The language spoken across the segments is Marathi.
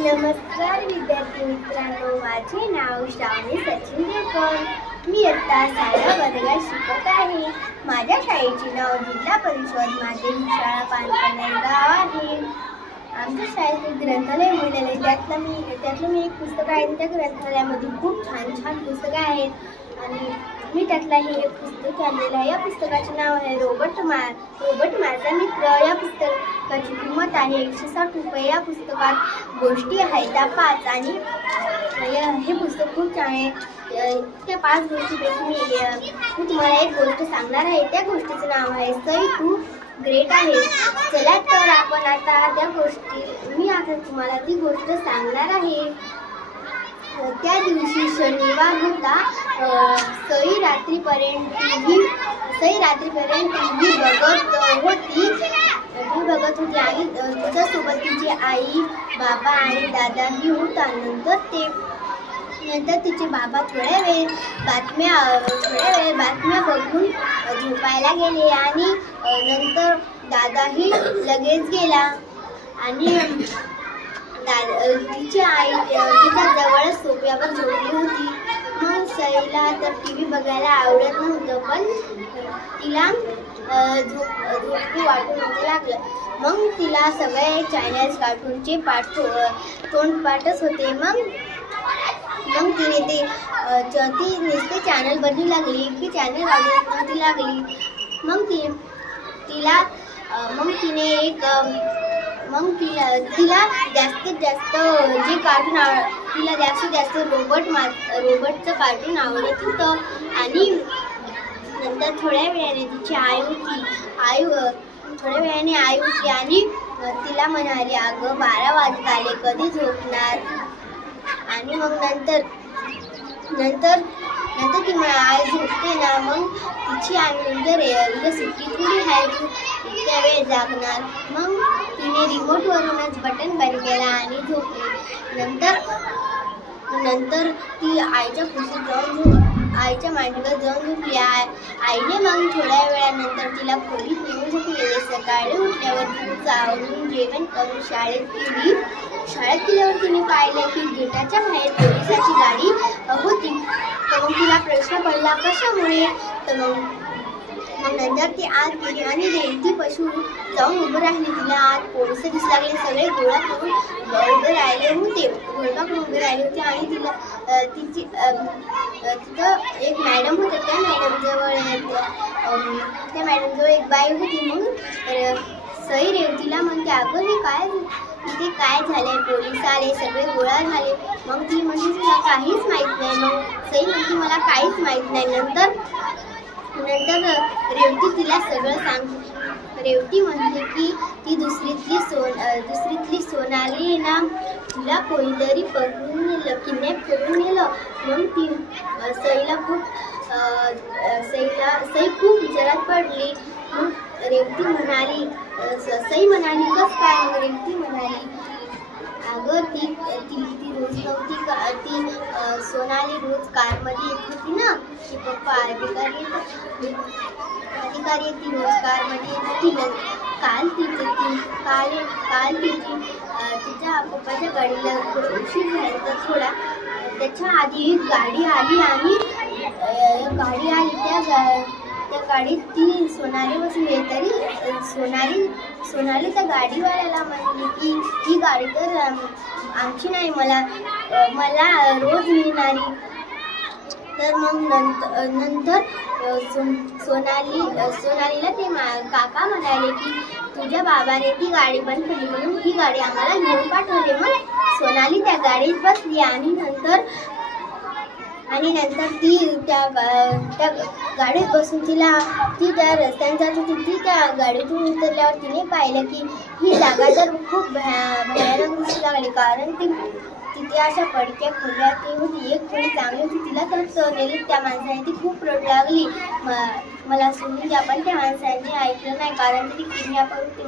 नमस्कार विद्यार्थी मित्रांनो, माझे नाव श्रावणी सचिन देवकर. मी इयत्ता 6व्या वर्गात शिकत आहे. माझ्या शाळेचे नाव जिल्हा परिषद माध्यमिक शाळा पानकनेरगाव आहे. आमच्या शाळेत ग्रंथालय मंडळ आहे. त्यातलं मी एक पुस्तक आहे. त्या ग्रंथालयामध्ये खूप छान पुस्तकं आहेत आणि मी त्यातलं हे एक पुस्तक आणलेलं आहे. या पुस्तकाचे नाव आहे रोबोट माझा मित्र. या पुस्तकाची किंमत आहे 160 रुपये. या पुस्तकात गोष्टी आहेत त्या 5 आणि हे पुस्तक खूप छान आहे. त्या 5 गोष्टीपैकी मी तुम्हाला एक गोष्ट सांगणार आहे. त्या गोष्टीचं नाव आहे सई टू ग्रेट आहे. चला तर आपण आता मी आता तुम्हाला ती गोष्ट सांगणार आहे. त्या दिवशी शनिवार होता. सई रात्रीपर्यंत टीव्ही बघत होती आणि तिच्यासोबत तिची आई, बाबा आणि दादाही होता. नंतर तिचे बाबा थोड्या वेळ बातम्या बघून झोपायला गेले आणि नंतर दादाही लगेच गेला आणि तिची आई तिच्या जवळच सोफ्यावर झोपली होती. मग सईला तर टीव्ही बघायला आवडत नव्हतं, पण तिला झोपू वाटून लागलं. मग तिला सगळे चॅनल्स कार्टूनचे तोंडपाठच होते. मग तिने ती नुसते चॅनल बदलू लागली की चॅनल वाजवू लागली. तिला जास्तीत जास्त जे कार्टून तिला जास्तीत जास्त रोबोटचं कार्टून आवडत होतं. आणि नंतर थोड्या वेळाने तिची आई उठली आणि तिला म्हणाली, अगं 12 वाजत आले, कधी झोपणार? आणि मग नंतर ती आई झोपते ना. मग तिची आई उद्या सुट्टी थोडी आहे, तू इतक्या वेळ जागणार. मग तिने रिमोटवरूनच बटन बंद केला आणि झोपली. नंतर ती आईच्या आईच्या मांडीवर जाऊन झोपली. आईने मग थोड्या वेळानंतर तिला खोलीत नेऊन झोपलेले. सकाळी उठल्यावर तिने चावून जेवण करून शाळेत गेल्यावर तिने पाहिलं की गेटाच्या बाहेर पोलिसाची गाडी होती. तर मग तिला प्रश्न पडला, कशामुळे? तर मग नंतर ती आत गेली आणि रेवती पशु जाऊन उभं राहिली. तिला आत पोलिस दिसू लागले. सगळे गोळा करून उभे राहिले होते आणि तिथं एक मॅडम होते. त्या मॅडमजवळ एक बाई होती. मग सई रेवतीला म्हणते, अगं इथे काय झालंय? पोलीस आले, सगळे गोळा झाले. मग ती म्हणजे तुला काहीच माहित नाही. मग सई म्हणते, मला काहीच माहित नाही. नंतर रेवती तिला सगळं सांगते. रेवती म्हणते की ती दुसरीतली सोनाली ना, तिला कोणीतरी किडनॅप करून नेलं. मग ती सई खूप विचारात पडली. मग रेवती म्हणाली, सई म्हणाली, कस काय? मग रेवती म्हणाली, अगं ती रोज नव्हती का? ती सोनाली रोज कारमध्ये येत होती ना. ती पप्पा अधिकारी ती रोज कारमध्ये येत होती. काल तिच्या पप्पाच्या गाडीला उशीर झाला तर थोडा त्याच्या आधी एक गाडी आली त्या गाडीत ती सोनाली बसली. तरी सोनाली त्या गाडीवाल्याला म्हणली की ही गाडी तर आमची नाही, मला रोज मिळणारी. तर मग नंतर सोनालीला ते काका म्हणाले की तुझ्या बाबाने ती गाडी बंद केली म्हणून ही गाडी आम्हाला घेऊन पाठवली. मग सोनाली त्या गाडीत बसली आणि नंतर ती त्या गाडीत बसून ती त्या रस्त्याने जात होती. ती त्या गाडीतून उतरल्यावर तिने पाहिलं की ही जागा तर खूप भयानक दिसू लागली. कारण तिथे अशा पडक्या खोल्या होती. एक खोली चांगली होती. तिला तर नेली त्या माणसाने. ती खूप रडू लागली, मला सोडून द्या. पण त्या माणसाने ऐकलं नाही, कारण ती किडनॅपर होती.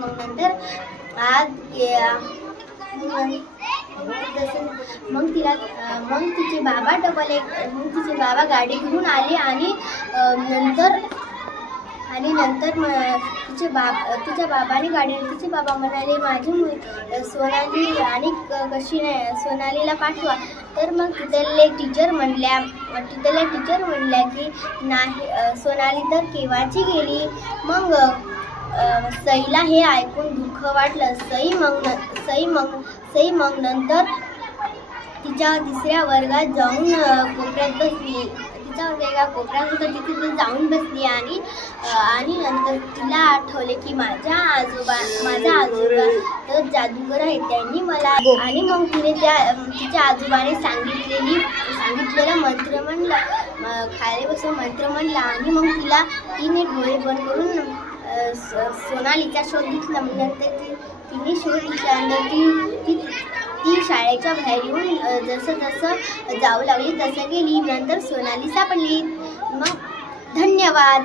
मग तिचे बाबा गाडी घेऊन आले आणि आणि नंतर तिच्या बाबाने तिचे बाबा म्हणाले माझी सोनाली आणि कशी नाही सोनालीला पाठवा. तर मग तिथल्या टीचर म्हणल्या की नाही सोनाली तर केव्हाची गेली. मग सईला हे ऐकून दुःख वाटलं. सई मग नंतर तिच्या तिसऱ्या वर्गात जाऊन कोपऱ्यात बसली. तिचा वर्ग एका कोपऱ्यात होता, तिथे जाऊन बसली आणि नंतर तिला आठवले की माझा आजोबा तर जादूगर आहे, त्यांनी मला आणि मग तिने तिच्या आजोबाने सांगितलेला मंत्र म्हणलं, खाली बसून मंत्र म्हणला आणि मग तिने डोळे बंद करून सोनालीचा शोध घेतला. नंतर तिने शोध घेतल्यानंतर ती शाळेच्या बाहेर येऊन जसं जाऊ लागली तसं गेली. नंतर सोनाली सापडली. मग धन्यवाद.